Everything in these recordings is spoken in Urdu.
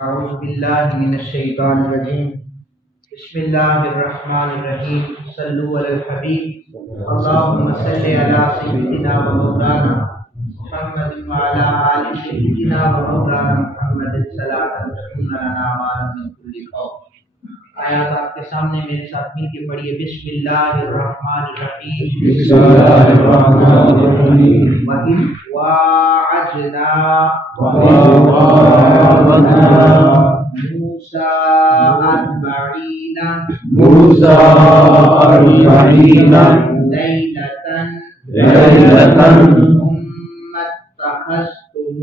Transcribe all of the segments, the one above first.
اعوذ باللہ من الشیطان الرجیم بسم اللہ الرحمن الرحیم صلو علی الحبیب اللہم صلی علی سیدنا و مولانا محمد وعلی آل سیدنا و مولانا محمد صلاۃ لنا ما من کل خوف۔ آیات آپ کے سامنے میرے ساتھ مل کے پڑھیے۔ بسم اللہ الرحمن الرحیم بسم اللہ الرحمن الرحیم وَإِذْ وَاعَدْنَا مُوسَىٰ أَرْبَعِينَ لَيْلَةً ثُمَّ اتَّخَذْتُمُ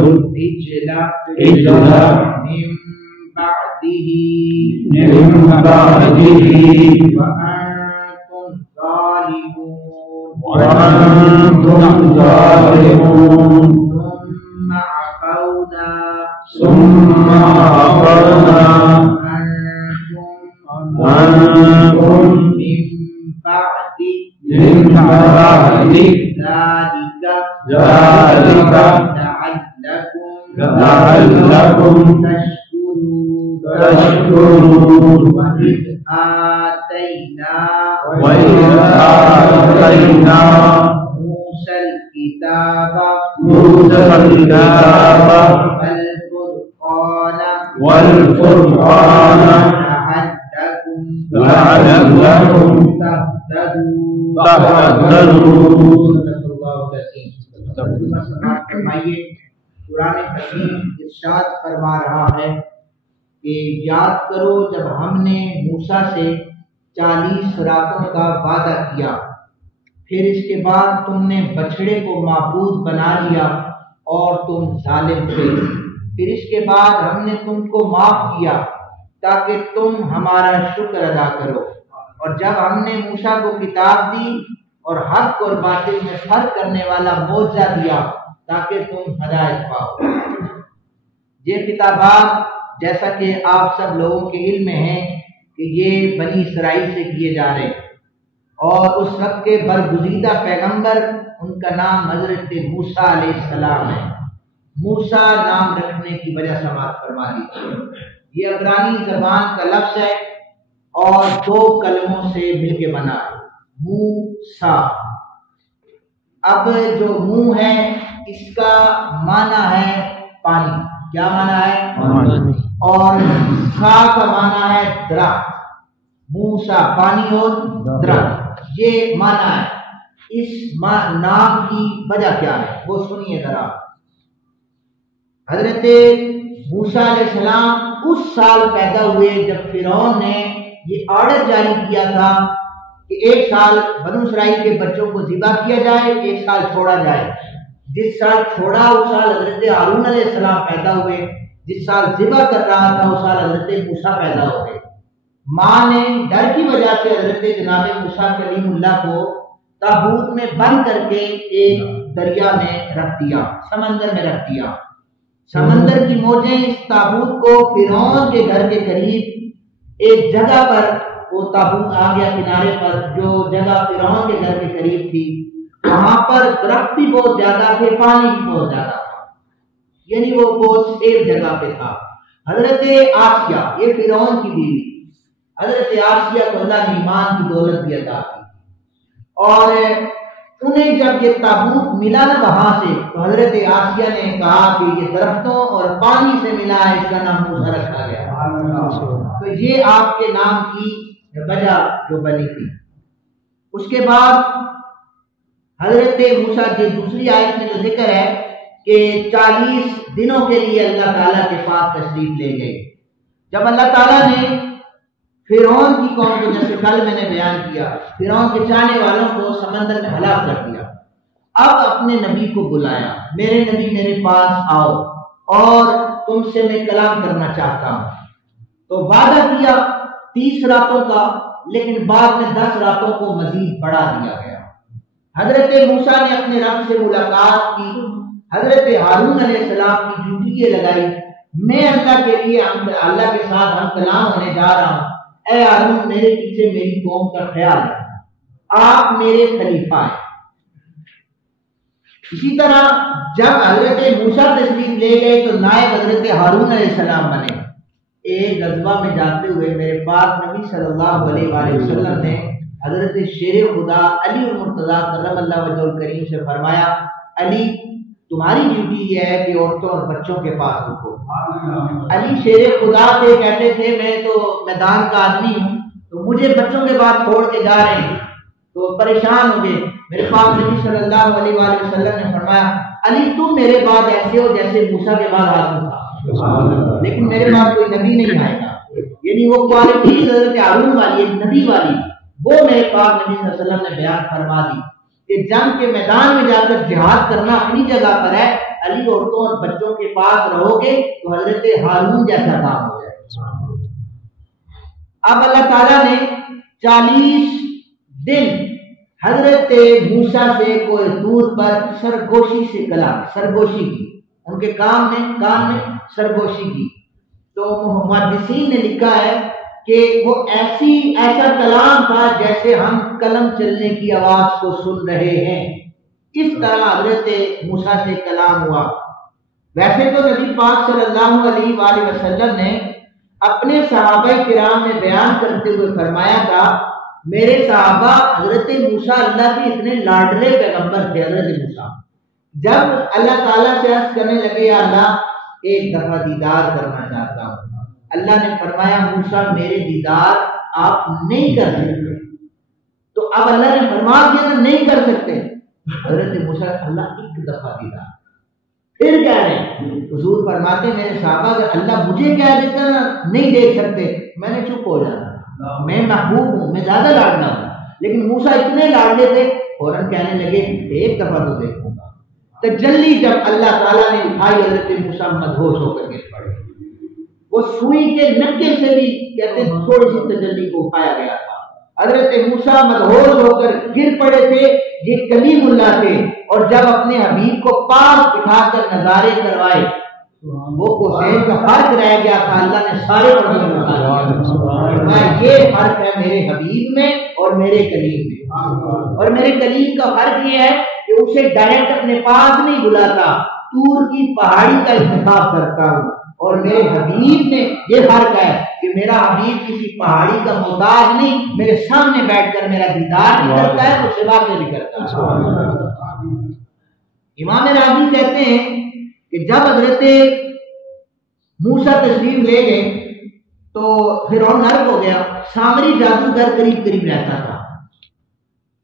الْعِجْلَ مِن بَعْدِهِ وَأَنْتُمْ ظَالِمُونَ ثُمَّ عَفَوْنَا عَنْكُمْ مِن بَعْدِ ذَلِكَ لَعَلَّكُمْ تَشْكُرُونَ وَإِذْ آتَيْنَا مُوسَى الْكِتَابَ وَالْفُرْقَانَ لَعَلَّكُمْ تَهْتَدُونَ۔ قرآن حکیم ارشاد فرما رہا ہے کہ یاد کرو جب ہم نے موسیٰ سے 40 راتوں کا وعدہ کیا، پھر اس کے بعد تم نے بچھڑے کو معبود بنا لیا اور تم ظالم تھے، پھر اس کے بعد ہم نے تم کو معاف کیا تاکہ تم ہمارا شکر ادا کرو، اور جب ہم نے موسیٰ کو کتاب دی اور حق اور باطل میں فرق کرنے والا معجزہ دیا تاکہ تم ہدایت پاؤ۔ یہ کتابات جیسا کہ آپ سب لوگوں کے علم میں ہیں کہ یہ بنی اسرائیل سے کیے جا رہے ہیں، اور اس وقت کے برگزیدہ پیغمبر ان کا نام حضرت موسیٰ علیہ السلام ہے۔ موسیٰ نام رکھنے کی وجہ سماعت فرما لیجیے، یہ عبرانی زبان کا لفظ ہے اور 2 کلموں سے مل کے بنا ہے، موسیٰ۔ اب جو منہ ہے اس کا معنی ہے پانی، کیا معنی ہے؟ اور سا کا معنی ہے درخت، موسیٰ پانی اور درخت، یہ معنی ہے۔ اس نام کی وجہ کیا ہے وہ سنیے ذرا۔ حضرت موسیٰ علیہ السلام اس سال پیدا ہوئے جب فرعون نے یہ آرڈر جاری کیا تھا کہ 1 سال بنو اسرائیل کے بچوں کو ذبح کیا جائے، 1 سال چھوڑا جائے۔ جس سال چھوڑا اس سال حضرت ہارون علیہ السلام پیدا ہوئے، جس سال ذبح کر رہا تھا اس سال حضرت موسیٰ پیدا ہو گئے۔ ماں نے ڈر کی وجہ سے حضرت جناب موسیٰ کلیم اللہ کو تابوت میں بند کر کے ایک دریا میں رکھ دیا، سمندر میں رکھ دیا۔ سمندر کی موجیں اس تابوت کو فرعون کے گھر کے قریب ایک جگہ پر، وہ تابوت آ گیا کنارے پر، جو جگہ فرعون کے گھر کے قریب تھی، وہاں پر درخت بھی بہت زیادہ تھے، پانی بھی بہت زیادہ تھا، یعنی وہ بہت سیف جگہ پہ تھا۔ حضرت آسیہ، یہ فرعون کی بیوی، حضرت آسیہ کو اللہ نے ایمان کی دولت بھی عطا کی، اور انہیں جب یہ تابوت ملا نا وہاں سے، تو حضرت آسیہ نے کہا کہ یہ درختوں اور پانی سے ملا ہے، اس کا نام موسیٰ رکھا گیا۔ تو یہ آپ کے نام کی وجہ جو بنی تھی۔ اس کے بعد حضرت موسیٰ کی دوسری آیت میں جو ذکر ہے کہ 40 دنوں کے لیے اللہ تعالیٰ کے پاس تشریف لے گئے۔ جب اللہ تعالیٰ نے فرعون کی قوم کو، جیسے کل میں نے بیان کیا، فرعون کے چاہنے والوں کو سمندر میں ہلاک کر دیا، اب اپنے نبی کو بلایا، میرے نبی میرے پاس آؤ اور تم سے میں کلام کرنا چاہتا ہوں۔ تو وعدہ کیا 30 راتوں کا، لیکن بعد میں 10 راتوں کو مزید بڑھا دیا گیا۔ حضرت موسیٰ نے اپنے رب سے ملاقات کی، حضرت ہارون علیہ السلام کی ڈیوٹی لگائی، میں اللہ کے لیے اللہ کے ساتھ ہم کلام ہونے جا رہا ہوں، اے ہارون میرے پیچھے میری قوم کا خیال رکھنا، آپ میرے خلیفہ ہیں۔ اسی طرح جب حضرت موسیٰ تشریف لے گئے تو نائب حضرت ہارون علیہ السلام بنے۔ ایک غزوہ میں جاتے ہوئے میرے پاک نبی صلی اللہ علیہ وآلہ وسلم نے حضرت شیر خدا علی المرتضیٰ کرم اللہ وجہہ الکریم سے فرمایا، علی تمہاری ڈیوٹی یہ ہے کہ عورتوں اور بچوں کے پاس رکھو۔ علی شیر خدا تھے، کہتے تھے میں تو میدان کا آدمی ہوں، تو مجھے بچوں کے بعد چھوڑ کے جا رہے ہیں، تو پریشان ہو گئے۔ میرے پاس نبی صلی اللہ علیہ وآلہ وسلم نے فرمایا، علی تم میرے بعد ایسے ہو جیسے موسیٰ کے بعد آدم تھا، لیکن میرے بعد کوئی نبی نہیں آئے گا۔ یعنی وہ کوالٹی حضرت ہارون والی نبی والی وہ میرے پاک نبی صلی اللہ علیہ وسلم نے بیان فرما دی کہ جنگ کے میدان میں جا کر جہاد کرنا اپنی جگہ پر ہے، علی عورتوں اور بچوں کے پاس رہو گے تو حضرت ہارون جیسا کام ہو جائے۔ اب اللہ تعالیٰ نے 40 دن حضرت موسیٰ سے کوہ طور پر سرگوشی سے کلام سرگوشی کی، ان کے کان میں سرگوشی کی۔ تو محدثین نے لکھا ہے کہ وہ ایسا کلام تھا جیسے ہم قلم چلنے کی آواز کو سن رہے ہیں، اس طرح حضرت موسیٰ سے کلام ہوا۔ ویسے تو نبی پاک صلی اللہ علیہ وآلہ وسلم نے اپنے صحابہ کرام میں بیان کرتے ہوئے فرمایا تھا، میرے صحابہ حضرت موسیٰ اللہ کے اتنے لاڈلے پیغمبر تھے۔ حضرت موسیٰ جب اللہ تعالیٰ سے عرض کرنے لگے، یا اللہ ایک دفعہ دیدار کرنا چاہتا ہوں، اللہ نے فرمایا موسیٰ میرے دیدار آپ نہیں کر سکتے۔ تو اب اللہ نے فرما دیا نا نہیں کر سکتے، حضرت موسیٰ اللہ ایک دفعہ دیدار، پھر کہہ رہے ہیں حضور فرماتے میرے صحابہ اگر اللہ مجھے کہہ دیتا نا نہیں دیکھ سکتے، میں نے چپ ہو جانا، میں محبوب ہوں، میں زیادہ لاڈلا ہوں، لیکن موسیٰ اتنے لاڈلے تھے فوراً کہنے لگے ایک دفعہ تو دیکھوں گا۔ تجلی جب اللہ تعالیٰ نے اٹھائی حضرت موسیٰ مدہوش ہو کر گر پڑے، وہ سوئی کے نکے سے بھی کہتے ہیں تھوڑی سی تجلی کو اٹھایا گیا تھا۔ حضرت موسیٰ مدہوش ہو کر گر پڑے تھے، یہ کلیم اللہ تھے، اور جب اپنے حبیب کو پاس بٹھا کر نظارے کروائے وہ حسین کا فرق رہ گیا تھا، اللہ نے سارے یہ فرق ہے میرے حبیب میں اور میرے کلیم میں، اور میرے کلیم کا فرق یہ ہے کہ اسے ڈائریکٹ اپنے پاس نہیں بلاتا، طور کی پہاڑی کا انتخاب کرتا ہوں، اور میرے حبیب میں یہ فرق ہے کہ میرا حبیب کسی پہاڑی کا محتاج نہیں، میرے سامنے بیٹھ کر میرا دیدار بھی کرتا ہے، مجھ سے باتیں بھی کرتا ہے۔ امام راضی کہتے ہیں کہ جب حضرت موسیٰ تشریف لے گئے تو فرعون غرق ہو گیا، سامری جادوگر قریب قریب رہتا تھا،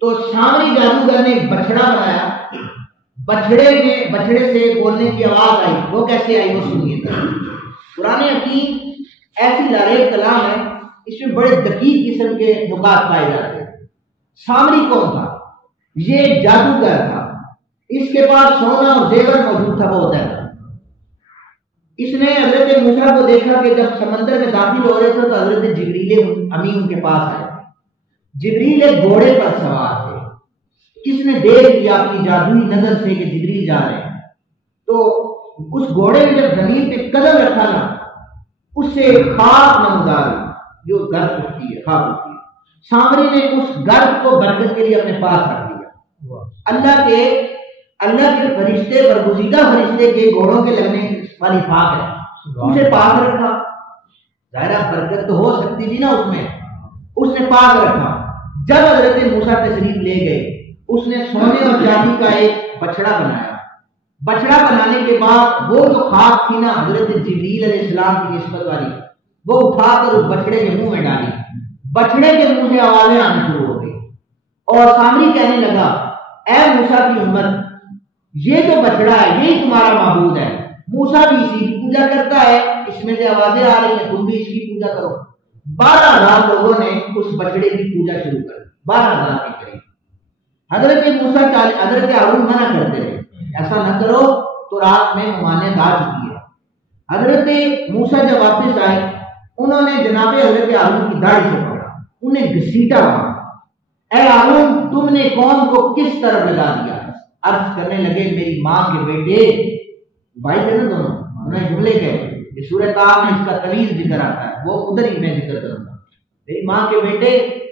تو سامری جادوگر نے ایک بچڑا بنایا، بچڑے سے بولنے کی آواز آئی، وہ کیسے آئی وہ سنیے۔ قرآن حکیم ایسی لارے کلام ہے، اس میں بڑے دقیق قسم کے نکات پائے جاتے ہیں۔ سامری کون تھا؟ یہ جادوگر تھا، اس کے پاس سونا اور زیور موجود تھا، وہ ہوتا ہے۔ اس نے حضرت موسیٰ کو دیکھا کہ جب سمندر میں داخل ہو رہے تھے تو حضرت جبریل امین ان کے پاس آئے، جبریل ایک گھوڑے پر سوار تھے، اس نے دیکھ لیا اپنی جادوئی نظر سے کہ جبریل جا رہے ہیں، تو اس گھوڑے نے جب زمین پہ قدم رکھا نا اس سے خاک نمودار جو گرد اٹھتی ہے، خاک اٹھتی ہے، سامری نے اس گرد کو برکت کے لیے اپنے پاس رکھ لیا۔ اللہ کے فرشتے برگزیدہ فرشتے کے گھوڑوں کے لگنے والی خاک ہے، اسے پاس رکھا، ظاہرہ برکت تو ہو سکتی تھی نا اس میں، اس نے پاس رکھا۔ جب حضرت موسیٰ تشریف لے گئے اس نے سونے اور چاندی کا ایک بچڑا بنایا، بچڑا بنانے کے بعد وہ جو خاک تھی نا حضرت جبریل علیہ السلام کی نسبت والی، وہ اٹھا کر اس بچڑے کے منہ میں ڈالی، بچڑے کے منہ سے آوازیں آنا شروع ہو گئی، اور سامری کہنے لگا اے موسیٰ کی امت، یہ جو بچڑا ہے یہی تمہارا معبود ہے، موسیٰ بھی اسی کی پوجا کرتا ہے، اس میں سے آوازیں آ رہی ہیں، تم بھی اس کی پوجا کرو۔ 12,000 لوگوں نے اس بچڑے کی پوجا شروع کر دی، 12,000 کے قریب۔ حضرت موسیٰ حضرت ہارون منع کرتے رہے ایسا نہ کرو تو رات میں ممانعت آ چکی ہے۔ حضرت موسیٰ جب واپس آئے انہوں نے جناب حضرت ہارون کی داڑھی سے پکڑا، انہیں گھسیٹا وہاں، اے ہارون تم نے قوم کو کس طرف لگا دیا؟ عرض کرنے لگے میری ماں کے بیٹے، بھائی تھے نا دونوں، انہوں نے جملے کہے، یہ سورہ طٰہٰ میں اس کا طویل ذکر آتا ہے، وہ ادھر ہی میں ذکر کروں گا۔ میری ماں کے بیٹے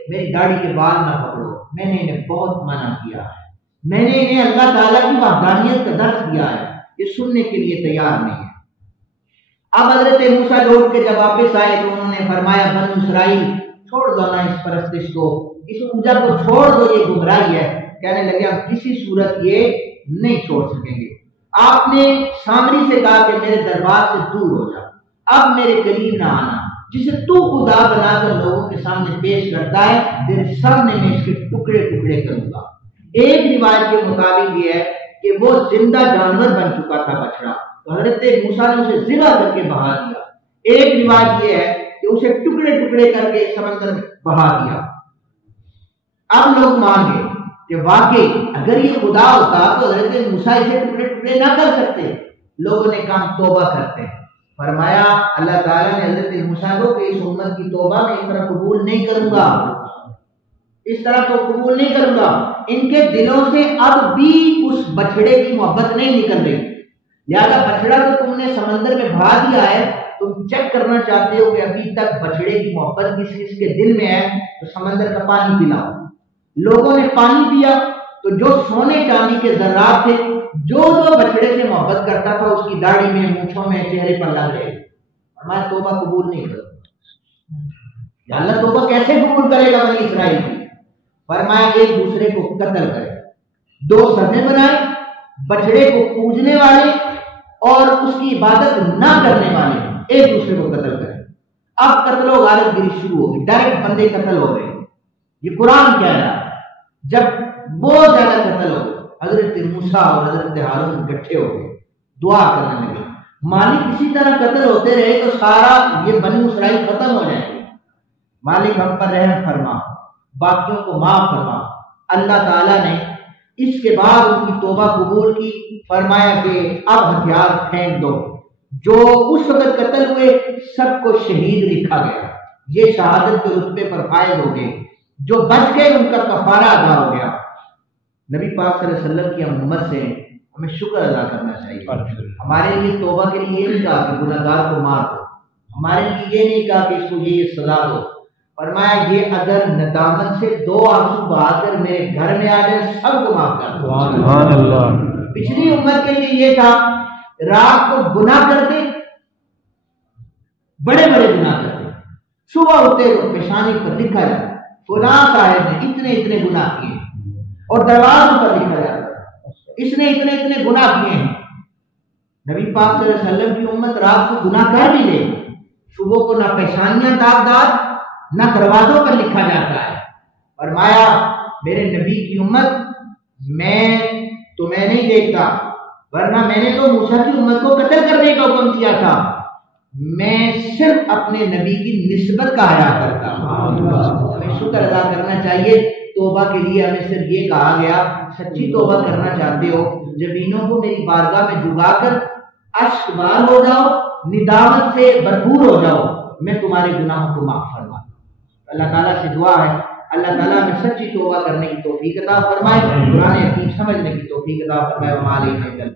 میری داڑھی کے بال نہ پکڑو، میں نے انہیں بہت منع کیا ہے، میں نے انہیں اللہ تعالیٰ کی وحدانیت کا درس دیا ہے، یہ سننے کے لیے تیار نہیں ہے۔ اب حضرت موسیٰ لوٹ کے جب واپس آئے تو انہوں نے فرمایا بنو اسرائیل چھوڑ دو نا اس پرستش کو، اس پوجا کو چھوڑ دو، یہ گمراہی ہے۔ کہنے لگے ہم کسی صورت یہ نہیں چھوڑ سکیں گے۔ آپ نے سامری سے کہا کہ میرے دربار سے دور ہو جا، اب میرے قریب نہ آنا، جسے تو خدا بنا کر لوگوں کے سامنے پیش کرتا ہے تیرے سامنے میں اس کے ٹکڑے ٹکڑے کروں گا۔ ایک روایت کے مطابق یہ ہے کہ وہ زندہ جانور بن چکا تھا بچڑا، تو حضرت موسیٰ نے اسے ذبح کر کے بہا دیا۔ ایک روایت یہ ہے کہ اسے ٹکڑے ٹکڑے کر کے سمندر میں بہا دیا۔ اب لوگ مان گئے کہ واقعی اگر یہ خدا ہوتا تو حضرت موسیٰ اسے ٹکڑے ٹکڑے نہ کر سکتے۔ لوگوں نے کہا توبہ کرتے ہیں۔ فرمایا اللہ تعالیٰ نے حضرت موسیٰ کو کہ اس امت کی توبہ میں اس طرح قبول نہیں کروں گا، اس طرح تو قبول نہیں کروں گا۔ ان کے دلوں سے اب بھی اس بچڑے کی محبت نہیں نکل رہی، لہذا بچڑا تو تم نے سمندر میں بہا دیا ہے، تم چیک کرنا چاہتے ہو کہ ابھی تک بچڑے کی محبت کس کس کے دل میں ہے، تو سمندر کا پانی پلاؤ۔ لوگوں نے پانی پیا تو جو سونے چاندی کے ذرات تھے، جو بچڑے سے محبت کرتا تھا اس کی داڑھی میں، مونچھوں میں، چہرے پر لگ گئے۔ ہمارا توبہ قبول نہیں کرتا۔ اللہ توبہ کیسے قبول کرے گا بنی اسرائیل کی؟ فرمایا ایک دوسرے کو قتل کرے، دو سرنے بنائے، بچڑے کو پوجنے والے اور اس کی عبادت نہ کرنے والے ایک دوسرے کو قتل کرے۔ اب قتل و غارت گری شروع ہو گئی، ڈائریکٹ بندے قتل ہو گئے۔ یہ قرآن کہہ رہا ہے جب بہت زیادہ قتل ہو گئے، حضرت موسیٰ اور حضرت ہارون اکٹھے ہو گئے، دعا کرنے لگے مالک اسی طرح قتل ہوتے رہے تو سارا یہ بنی اسرائیل ختم ہو جائے گے، مالک ہم پر رحم فرما، باقیوں کو معاف فرما۔ اللہ تعالیٰ نے اس کے بعد ان کی توبہ قبول کی، فرمایا کہ اب ہتھیار پھینک دو۔ جو اس وقت قتل ہوئے سب کو شہید لکھا گیا، یہ شہادت کے رتبے پر فائز ہو گئے۔ جو بچ گئے ان کا کفارہ ادا ہو گیا۔ نبی پاک صلی اللہ علیہ وسلم کی امت سے ہمیں شکر ادا کرنا چاہیے۔ ہمارے لیے توبہ کے لیے یہ نہیں کہا کہ گناہ گار کو مار دو، ہمارے لیے یہ نہیں کہا کہ اس کو یہ سزا دو۔ فرمایا یہ اگر ندامت سے دو آنسو بہا کر میرے گھر میں آ جائے سب کو معاف کر دو۔ سبحان اللہ۔ پچھلی امت کے لیے یہ تھا رات کو گناہ کرتے، بڑے بڑے گناہ کرتے، صبح ہوتے تو پیشانی پر لکھا جاتا فلاں صاحب نے اتنے اتنے گناہ کیے، اور دروازوں پر لکھا جاتا اس نے اتنے اتنے گناہ کیے ہیں۔ نبی پاک صلی اللہ علیہ وسلم کی امت رات کو گناہ کر بھی لے، صبح کو نہ پیشانیاں داغدار نہ دروازوں پر لکھا جاتا ہے۔ فرمایا میرے نبی کی امت میں تمہیں نہیں دیکھتا، ورنہ میں نے تو موسیٰ کی امت کو قتل کرنے کا حکم کیا تھا، میں صرف اپنے نبی کی نسبت کا حیا کرتا ہوں۔ ہمیں شکر ادا کرنا چاہیے۔ توبہ کے لیے ہمیں صرف یہ کہا گیا سچی توبہ کرنا چاہتے ہو زمینوں کو میری بارگاہ میں جھکا کر اشک بار ہو جاؤ، ندامت سے بھرپور ہو جاؤ، میں تمہارے گناہوں کو معاف فرما دوں۔ اللہ تعالیٰ سے دعا ہے اللہ تعالیٰ ہمیں سچی توبہ کرنے کی توفیق عطا فرمائے، قرآن حکیم سمجھنے کی توفیق عطا فرمائے۔